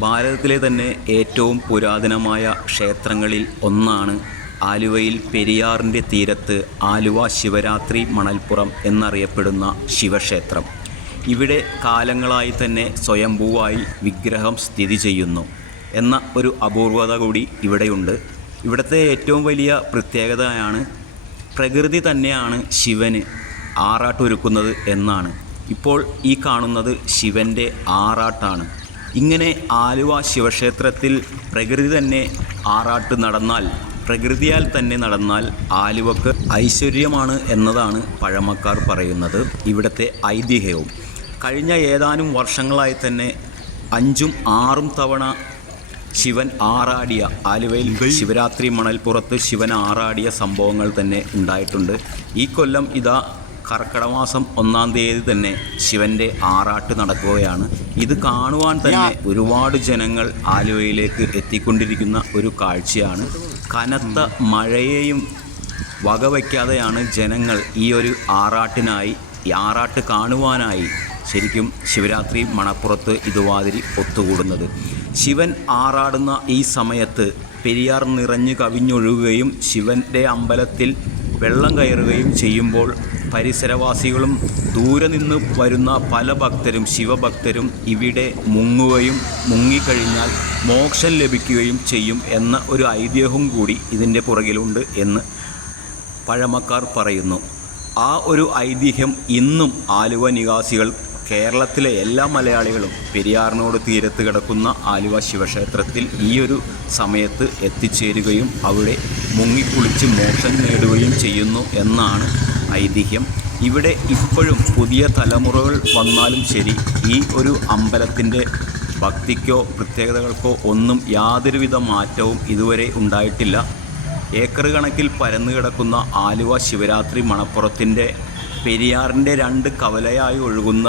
ഭാരതത്തിലെ തന്നെ ഏറ്റവും പുരാതനമായ ക്ഷേത്രങ്ങളിൽ ഒന്നാണ് ആലുവയിൽ പെരിയാറിന്റെ തീരത്ത് ആലുവ ശിവരാത്രി മണൽപ്പുറം എന്നറിയപ്പെടുന്ന ശിവക്ഷേത്രം. ഇവിടെ കാലങ്ങളായി തന്നെ സ്വയംഭൂവായി വിഗ്രഹം സ്ഥിതി ചെയ്യുന്നു എന്ന ഒരു അപൂർവത കൂടി ഇവിടെയുണ്ട്. ഇവിടുത്തെ ഏറ്റവും വലിയ പ്രത്യേകതയാണ് പ്രകൃതി തന്നെയാണ് ശിവന് ആറാട്ടൊരുക്കുന്നത് എന്നാണ്. ഇപ്പോൾ ഈ കാണുന്നത് ശിവന്റെ ആറാട്ടാണ്. ഇങ്ങനെ ആലുവ ശിവക്ഷേത്രത്തിൽ പ്രകൃതി തന്നെ ആറാട്ട് നടന്നാൽ പ്രകൃതിയാൽ തന്നെ നടന്നാൽ ആലുവക്ക് ഐശ്വര്യമാണ് എന്നതാണ് പഴമക്കാർ പറയുന്നത് ഇവിടുത്തെ ഐതിഹ്യവും. കഴിഞ്ഞ ഏതാനും വർഷങ്ങളായി തന്നെ അഞ്ചും ആറും തവണ ശിവൻ ആറാടിയ ആലുവയിൽ ശിവരാത്രി മണൽപ്പുറത്ത് ശിവൻ ആറാടിയ സംഭവങ്ങൾ തന്നെ ഉണ്ടായിട്ടുണ്ട്. ഈ കൊല്ലം ഇതാ കർക്കിടക മാസം ഒന്നാം തീയതി തന്നെ ശിവന്റെ ആറാട്ട് നടക്കുകയാണ്. ഇത് കാണുവാൻ തന്നെ ഒരുപാട് ജനങ്ങൾ ആലുവയിലേക്ക് എത്തിക്കൊണ്ടിരിക്കുന്ന ഒരു കാഴ്ചയാണ്. കനത്ത മഴയെയും വകവയ്ക്കാതെയാണ് ജനങ്ങൾ ഈ ഒരു ആറാട്ടിനായി ഈ ആറാട്ട് കാണുവാനായി ശരിക്കും ശിവരാത്രി മണപ്പുറത്ത് ഇതുവാതിരി ഒത്തുകൂടുന്നത്. ശിവൻ ആറാടുന്ന ഈ സമയത്ത് പെരിയാർ നിറഞ്ഞു കവിഞ്ഞൊഴുകുകയും ശിവന്റെ അമ്പലത്തിൽ വെള്ളം കയറുകയും ചെയ്യുമ്പോൾ പരിസരവാസികളും ദൂരെ നിന്ന് വരുന്ന പല ഭക്തരും ശിവഭക്തരും ഇവിടെ മുങ്ങുകയും മുങ്ങിക്കഴിഞ്ഞാൽ മോക്ഷം ലഭിക്കുകയും ചെയ്യും എന്ന ഒരു ഐതിഹ്യവും കൂടി ഇതിന്റെ പുറകിലുണ്ട് എന്ന് പഴമക്കാർ പറയുന്നു. ആ ഒരു ഐതിഹ്യം ഇന്നും ആലുവ നിവാസികൾ കേരളത്തിലെ എല്ലാ മലയാളികളും പെരിയാറിനോട് തീരത്ത് കിടക്കുന്ന ആലുവ ശിവക്ഷേത്രത്തിൽ ഈ ഒരു സമയത്ത് എത്തിച്ചേരുകയും അവിടെ മുങ്ങിക്കുളിച്ച് മോക്ഷം നേടുകയും ചെയ്യുന്നു എന്നാണ് ഐതിഹ്യം. ഇവിടെ ഇപ്പോഴും പുതിയ തലമുറകൾ വന്നാലും ശരി ഈ ഒരു അമ്പലത്തിന്റെ ഭക്തിക്കോ പ്രത്യേകതകൾക്കോ ഒന്നും യാതൊരുവിധ മാറ്റവും ഇതുവരെ ഉണ്ടായിട്ടില്ല. ഏക്കർ കണക്കിൽ പരന്നു കിടക്കുന്ന ആലുവ ശിവരാത്രി മണപ്പുറത്തിന്റെ പെരിയാറിന്റെ രണ്ട് കവലയായി ഒഴുകുന്ന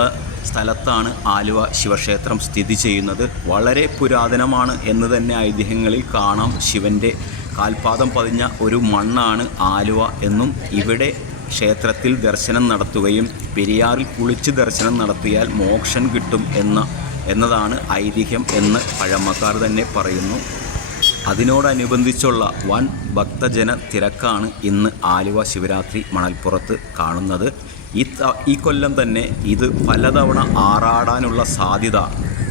സ്ഥലത്താണ് ആലുവ ശിവക്ഷേത്രം സ്ഥിതി ചെയ്യുന്നത്. വളരെ പുരാതനമാണ് എന്ന് തന്നെ ഐതിഹ്യങ്ങളിൽ കാണാം. ശിവന്റെ കാൽപാദം പതിഞ്ഞ ഒരു മണ്ണാണ് ആലുവ എന്നും ഇവിടെ ക്ഷേത്രത്തിൽ ദർശനം നടത്തുകയും പെരിയാറിൽ കുളിച്ച് ദർശനം നടത്തിയാൽ മോക്ഷം കിട്ടും എന്ന എന്നതാണ് ഐതിഹ്യം എന്ന് പഴമക്കാർ തന്നെ പറയുന്നു. അതിനോടനുബന്ധിച്ചുള്ള വൻ ഭക്തജന തിരക്കാണ് ഇന്ന് ആലുവ ശിവരാത്രി മണൽപ്പുറത്ത് കാണുന്നത്. ഈ ഈ കൊല്ലം തന്നെ ഇത് പലതവണ ആറാടാനുള്ള സാധ്യത.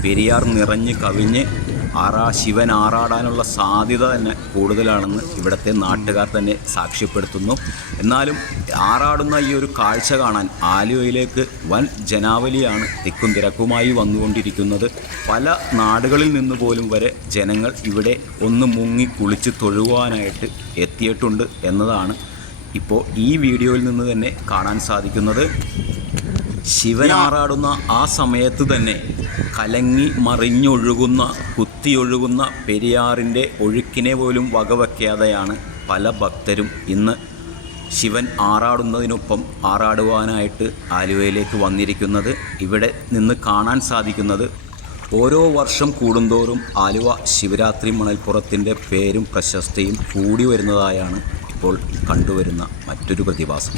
പെരിയാർ നിറഞ്ഞ് കവിഞ്ഞ് ആറാ ശിവൻ ആറാടാനുള്ള സാധ്യത തന്നെ കൂടുതലാണെന്ന് ഇവിടുത്തെ നാട്ടുകാർ തന്നെ സാക്ഷ്യപ്പെടുത്തുന്നു. എന്നാലും ആറാടുന്ന ഈ ഒരു കാഴ്ച കാണാൻ ആലുവയിലേക്ക് വൻ ജനാവലിയാണ് തിക്കും തിരക്കുമായി വന്നുകൊണ്ടിരിക്കുന്നത്. പല നാടുകളിൽ നിന്ന് പോലും വരെ ജനങ്ങൾ ഇവിടെ ഒന്ന് മുങ്ങി കുളിച്ച് തൊഴുവാനായിട്ട് എത്തിയിട്ടുണ്ട് എന്നതാണ് ഇപ്പോൾ ഈ വീഡിയോയിൽ നിന്ന് തന്നെ കാണാൻ സാധിക്കുന്നത്. ശിവൻ ആറാടുന്ന ആ സമയത്ത് തന്നെ കലങ്ങി മറിഞ്ഞൊഴുകുന്ന കുത്തിയൊഴുകുന്ന പെരിയാറിന്റെ ഒഴുക്കിനെ പോലും വകവയ്ക്കാതെയാണ് പല ഭക്തരും ഇന്ന് ശിവൻ ആറാടുന്നതിനൊപ്പം ആറാടുവാനായിട്ട് ആലുവയിലേക്ക് വന്നിരിക്കുന്നത്. ഇവിടെ നിന്ന് കാണാൻ സാധിക്കുന്നത് ഓരോ വർഷം കൂടുന്തോറും ആലുവ ശിവരാത്രി മണൽപ്പുറത്തിന്റെ പേരും പ്രശസ്തിയും കൂടി വരുന്നതായാണ് ഇപ്പോൾ കണ്ടുവരുന്ന മറ്റൊരു പ്രതിഭാസം.